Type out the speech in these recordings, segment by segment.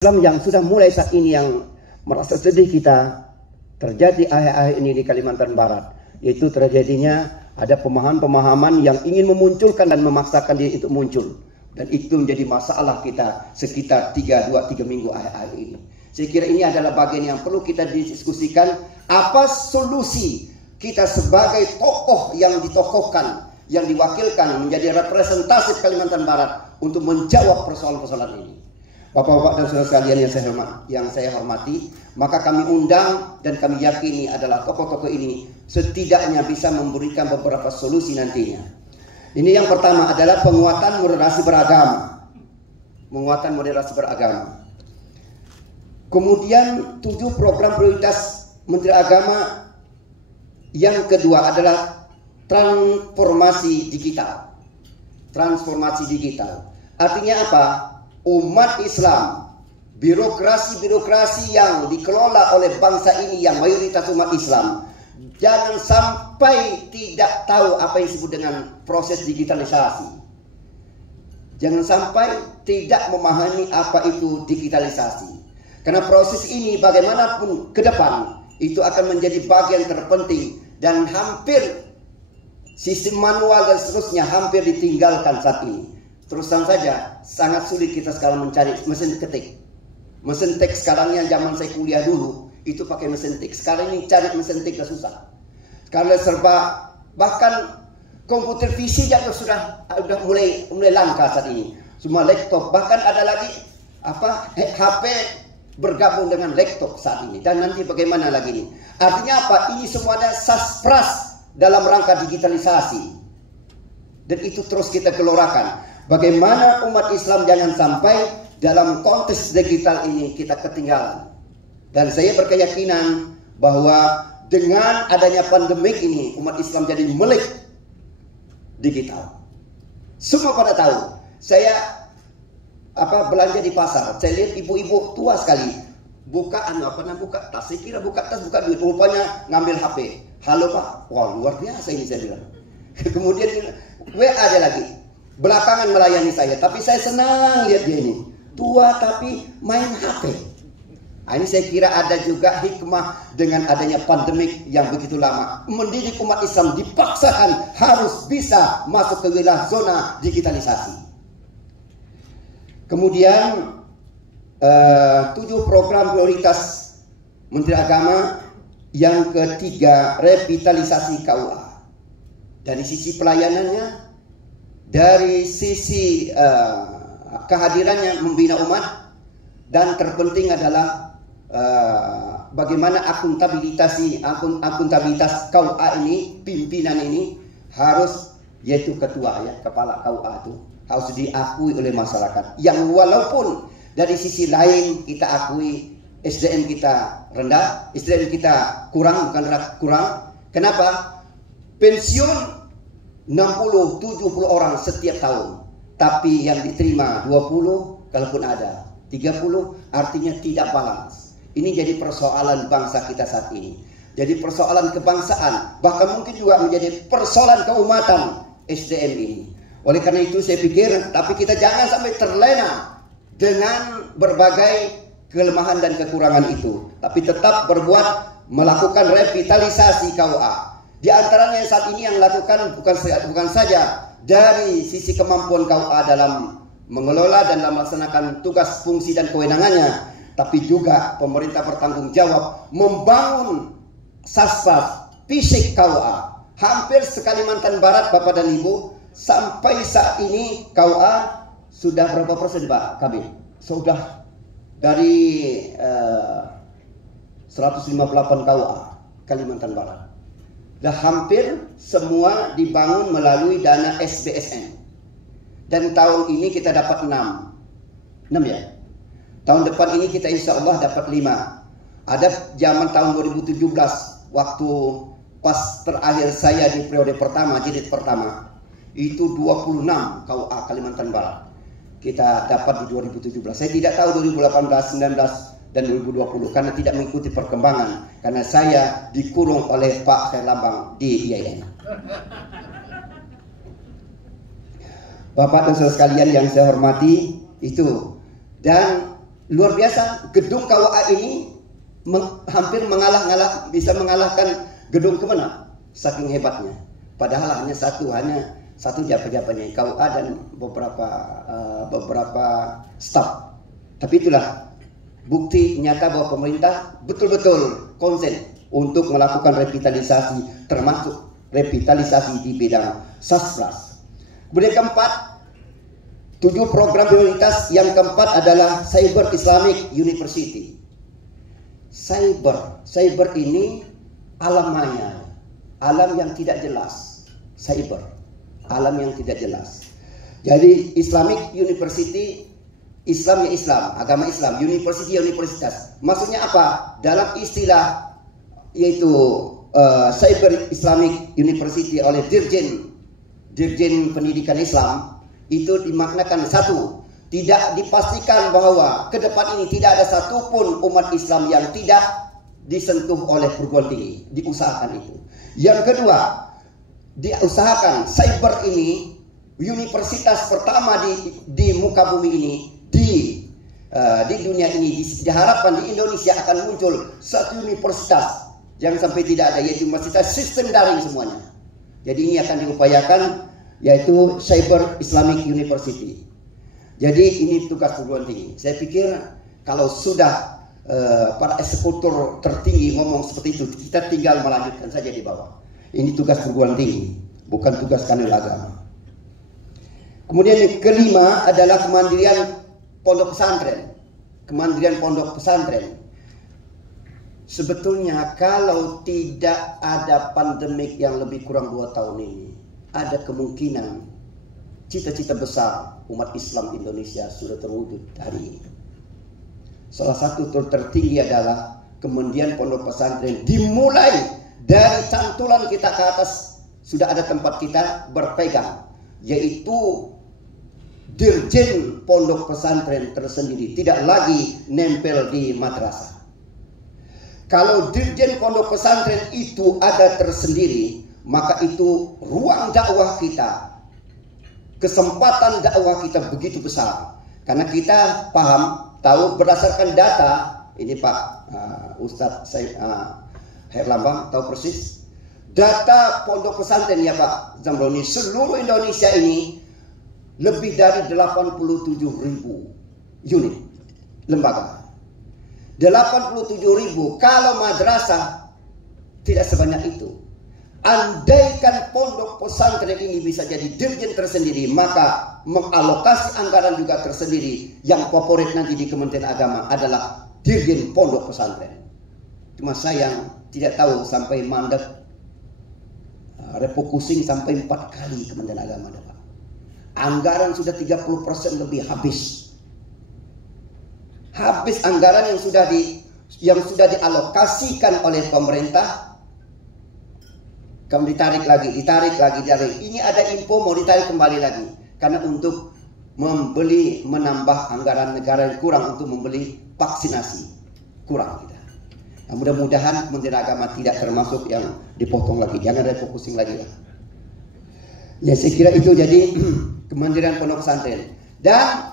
Islam yang sudah mulai saat ini yang merasa sedih kita terjadi akhir-akhir ini di Kalimantan Barat, yaitu terjadinya ada pemahaman-pemahaman yang ingin memunculkan dan memaksakan diri itu muncul, dan itu menjadi masalah kita sekitar 3 minggu akhir-akhir ini. Saya kira ini adalah bagian yang perlu kita diskusikan. Apa solusi kita sebagai tokoh yang ditokohkan, yang diwakilkan menjadi representasi Kalimantan Barat untuk menjawab persoalan-persoalan ini. Bapak-bapak dan saudara sekalian yang saya hormati, maka kami undang dan kami yakini adalah tokoh-tokoh ini setidaknya bisa memberikan beberapa solusi nantinya. Ini yang pertama adalah penguatan moderasi beragama. Penguatan moderasi beragama. Kemudian 7 program prioritas Menteri Agama. Yang kedua adalah transformasi digital. Transformasi digital. Artinya apa? Umat Islam, birokrasi-birokrasi yang dikelola oleh bangsa ini yang mayoritas umat Islam, jangan sampai tidak tahu apa yang disebut dengan proses digitalisasi. Jangan sampai tidak memahami apa itu digitalisasi. Karena proses ini bagaimanapun ke depan itu akan menjadi bagian terpenting, dan hampir sistem manual dan seterusnya hampir ditinggalkan saat ini. Terus terang saja, sangat sulit kita sekarang mencari mesin ketik. Mesin teks sekarang yang zaman saya kuliah dulu, itu pakai mesin teks. Sekarang ini cari mesin teks susah. Sekarang serba, bahkan komputer PC sudah mulai langka saat ini. Semua laptop, bahkan ada lagi HP bergabung dengan laptop saat ini. Dan nanti bagaimana lagi ini? Artinya apa? Ini semuanya saspras dalam rangka digitalisasi. Dan itu terus kita gelorakan. Bagaimana umat Islam jangan sampai dalam konteks digital ini kita ketinggalan. Dan saya berkeyakinan bahwa dengan adanya pandemik ini umat Islam jadi melek digital. Semua pada tahu. Saya belanja di pasar, saya lihat ibu-ibu tua sekali buka tas. Saya kira buka tas, buka duit, rupanya ngambil HP. Halo Pak, wah luar biasa ini saya bilang. Kemudian WA ada lagi. Belakangan melayani saya, tapi saya senang lihat dia ini tua tapi main HP. Ini saya kira ada juga hikmah dengan adanya pandemik yang begitu lama. Mendidik umat Islam dipaksakan harus bisa masuk ke wilayah zona digitalisasi. Kemudian 7 program prioritas Menteri Agama. Yang ketiga, revitalisasi KUA. Dari sisi pelayanannya, dari sisi kehadirannya membina umat, dan terpenting adalah bagaimana akuntabilitas KUA ini, pimpinan ini harus, yaitu ketua ya, kepala KUA itu harus diakui oleh masyarakat. Yang walaupun dari sisi lain kita akui SDM kita rendah, SDM kita kurang, bukan kurang. Kenapa? Pensiun 60-70 orang setiap tahun, tapi yang diterima 20, kalaupun ada 30, artinya tidak balance. Ini jadi persoalan bangsa kita saat ini. Jadi persoalan kebangsaan, bahkan mungkin juga menjadi persoalan keumatan SDM ini. Oleh karena itu saya pikir, tapi kita jangan sampai terlena dengan berbagai kelemahan dan kekurangan itu, tapi tetap melakukan revitalisasi KUA. Di antaranya saat ini yang lakukan bukan saja dari sisi kemampuan KUA dalam mengelola dan dalam melaksanakan tugas, fungsi dan kewenangannya, tapi juga pemerintah bertanggung jawab membangun sastra fisik KUA. Hampir se-Kalimantan Barat, Bapak dan Ibu, sampai saat ini KUA sudah berapa persen Pak Kabir? Sudah dari 158 KUA Kalimantan Barat. Dah hampir semua dibangun melalui dana SBSN. Dan tahun ini kita dapat 6 ya. Tahun depan ini kita insya Allah dapat 5. Ada zaman tahun 2017 waktu pas terakhir saya di periode pertama, jilid pertama, itu 26 KUA Kalimantan Barat kita dapat di 2017. Saya tidak tahu 2018, 19 dan 2020 karena tidak mengikuti perkembangan, karena saya dikurung oleh Pak Khairlambang di IAIN. Bapak dan saudara sekalian yang saya hormati, itu. Dan luar biasa. Gedung KUA ini hampir bisa mengalahkan gedung Kemenang, saking hebatnya. Padahal hanya satu jabatannya KUA dan beberapa staf. Tapi itulah bukti nyata bahwa pemerintah betul-betul konsen untuk melakukan revitalisasi, termasuk revitalisasi di bidang Saspras. Kemudian keempat, 7 program prioritas. Yang keempat adalah Cyber Islamic University. Cyber ini alam maya, alam yang tidak jelas. Cyber, alam yang tidak jelas. Jadi Islamic University, Islam ya Islam, agama Islam, university ya universitas. Maksudnya apa? Dalam istilah yaitu Cyber Islamic University oleh Dirjen Pendidikan Islam, itu dimaknakan satu, tidak dipastikan bahwa ke depan ini tidak ada satupun umat Islam yang tidak disentuh oleh perguruan tinggi. Diusahakan itu. Yang kedua, diusahakan cyber ini universitas pertama di muka bumi ini, di dunia ini. Diharapkan di Indonesia akan muncul satu universitas, jangan sampai tidak ada, yaitu universitas sistem daring semuanya. Jadi ini akan diupayakan, yaitu Cyber Islamic University. Jadi ini tugas perguruan tinggi. Saya pikir kalau sudah para eksekutor tertinggi ngomong seperti itu, kita tinggal melanjutkan saja di bawah. Ini tugas perguruan tinggi, bukan tugas kanwil agama. Kemudian yang kelima adalah kemandirian pondok pesantren. Kemandirian pondok pesantren. Sebetulnya kalau tidak ada pandemik yang lebih kurang 2 tahun ini, ada kemungkinan cita-cita besar umat Islam Indonesia sudah terwujud hari ini. Salah satu tertinggi adalah kemandirian pondok pesantren, dimulai dari cantulan kita ke atas sudah ada tempat kita berpegang, yaitu dirjen pondok pesantren tersendiri, tidak lagi nempel di madrasah. Kalau dirjen pondok pesantren itu ada tersendiri, maka itu ruang dakwah kita, kesempatan dakwah kita begitu besar. Karena kita paham, tahu berdasarkan data, ini Pak Ustadz Herlambang tahu persis, data pondok pesantren ya Pak Zamroni, seluruh Indonesia ini lebih dari 87.000 unit lembaga. 87.000, kalau madrasah tidak sebanyak itu. Andaikan pondok pesantren ini bisa jadi dirjen tersendiri, maka mengalokasi anggaran juga tersendiri. Yang favorit nanti di Kementerian Agama adalah dirjen pondok pesantren. Cuma sayang tidak tahu sampai mandat refocusing sampai 4 kali Kementerian Agama dapat. Anggaran sudah 30% lebih habis. Habis anggaran yang sudah dialokasikan oleh pemerintah, kamu ditarik lagi. Ini ada info mau ditarik kembali lagi. Karena untuk menambah anggaran negara yang kurang untuk membeli vaksinasi. Kurang kita. Nah, mudah-mudahan Kementerian Agama tidak termasuk yang dipotong lagi. Jangan refocusing lagi lah. Ya saya kira itu jadi kemandirian pondok pesantren. Dan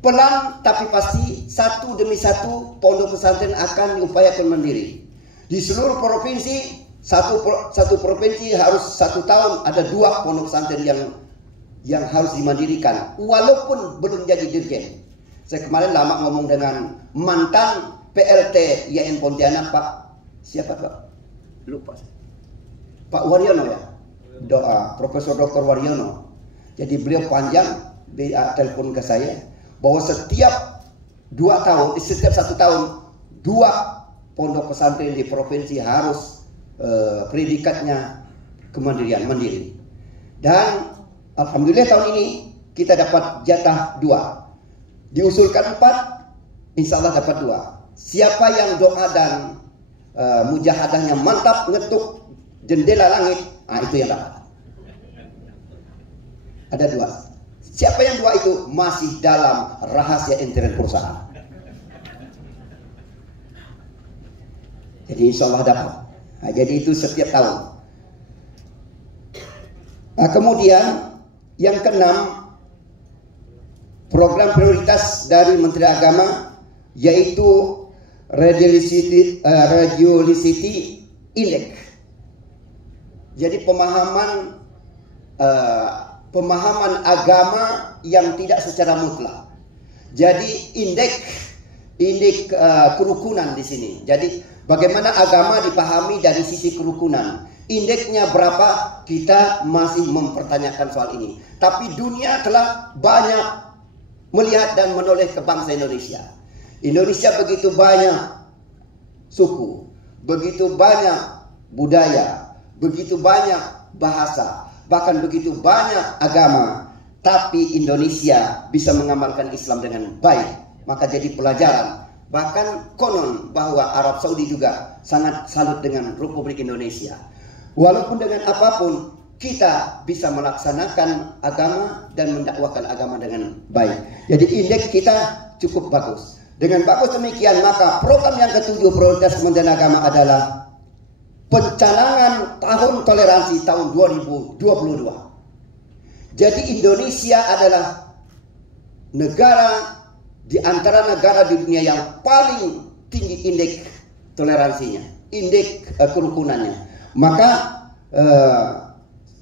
pelan tapi pasti satu demi satu pondok pesantren akan diupayakan mandiri. Di seluruh provinsi, satu provinsi harus 1 tahun ada 2 pondok pesantren yang harus dimandirikan, walaupun belum jadi dirjen. Saya kemarin lama ngomong dengan mantan PLT YN Pontianak, Pak siapa Pak? Lupa. Pak Waryono ya, Profesor Dr. Waryono. Jadi beliau panjang telepon ke saya bahwa setiap 1 tahun 2 pondok pesantren di provinsi harus predikatnya kemandirian, mandiri. Dan alhamdulillah tahun ini kita dapat jatah 2. Diusulkan 4, insya Allah dapat 2. Siapa yang doa dan mujahadahnya mantap, ngetuk jendela langit, itu yang dapat. Ada 2. Siapa yang 2 itu masih dalam rahasia intern perusahaan. Jadi insya Allah dapat. Nah, jadi itu setiap tahun. Nah, kemudian yang ke-6, program prioritas dari Menteri Agama yaitu Religiosity Index. Jadi pemahaman agama yang tidak secara mutlak. Jadi indeks kerukunan di sini. Jadi bagaimana agama dipahami dari sisi kerukunan. Indeksnya berapa, kita masih mempertanyakan soal ini. Tapi dunia telah banyak melihat dan menoleh ke bangsa Indonesia. Indonesia begitu banyak suku, begitu banyak budaya, begitu banyak bahasa, bahkan begitu banyak agama. Tapi Indonesia bisa mengamalkan Islam dengan baik. Maka jadi pelajaran. Bahkan konon bahwa Arab Saudi juga sangat salut dengan Republik Indonesia. Walaupun dengan apapun kita bisa melaksanakan agama dan mendakwakan agama dengan baik. Jadi indeks kita cukup bagus. Dengan bagus demikian, maka program yang ketujuh prioritas Kementerian Agama adalah pencanangan tahun toleransi tahun 2022. Jadi Indonesia adalah negara di antara negara di dunia yang paling tinggi indeks toleransinya, indeks kerukunannya. Maka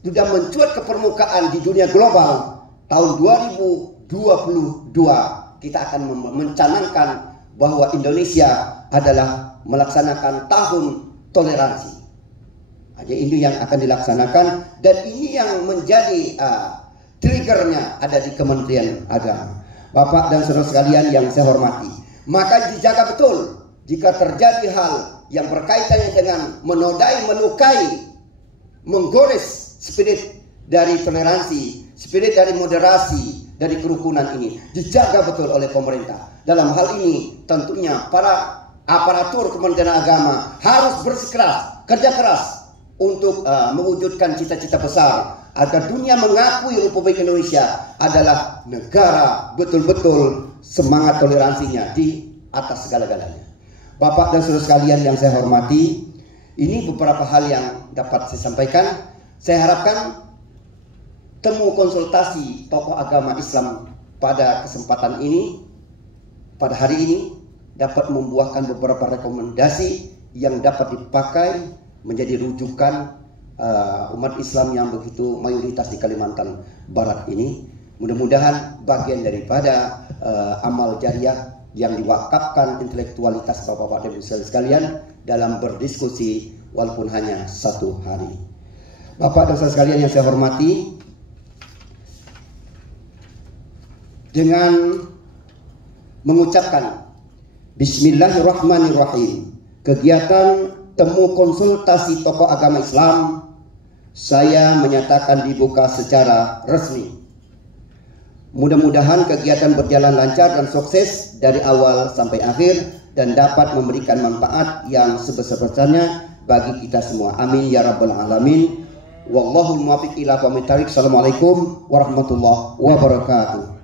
sudah mencuat ke permukaan di dunia global tahun 2022 kita akan mencanangkan bahwa Indonesia adalah melaksanakan tahun toleransi. Jadi ini yang akan dilaksanakan dan ini yang menjadi triggernya ada di Kementerian Agama. Bapak dan saudara sekalian yang saya hormati, maka dijaga betul jika terjadi hal yang berkaitannya dengan menodai, melukai, menggores spirit dari toleransi, spirit dari moderasi, dari kerukunan ini. Dijaga betul oleh pemerintah. Dalam hal ini tentunya para aparatur Kementerian Agama harus bersikeras, kerja keras untuk mewujudkan cita-cita besar agar dunia mengakui Republik Indonesia adalah negara betul-betul semangat toleransinya di atas segala-galanya. Bapak dan saudara sekalian yang saya hormati, ini beberapa hal yang dapat saya sampaikan. Saya harapkan temu konsultasi tokoh agama Islam pada kesempatan ini, pada hari ini, dapat membuahkan beberapa rekomendasi yang dapat dipakai menjadi rujukan umat Islam yang begitu mayoritas di Kalimantan Barat ini. Mudah-mudahan bagian daripada amal jariah yang diwakafkan intelektualitas Bapak-Bapak dan Ibu sekalian dalam berdiskusi walaupun hanya satu hari. Bapak dan saudara sekalian yang saya hormati, dengan mengucapkan Bismillahirrahmanirrahim, kegiatan temu konsultasi tokoh agama Islam saya menyatakan dibuka secara resmi. Mudah-mudahan kegiatan berjalan lancar dan sukses dari awal sampai akhir dan dapat memberikan manfaat yang sebesar-besarnya bagi kita semua. Amin ya rabbal alamin. Wallahul muwaffiq ila aqwamit thoriq. Assalamualaikum warahmatullahi wabarakatuh.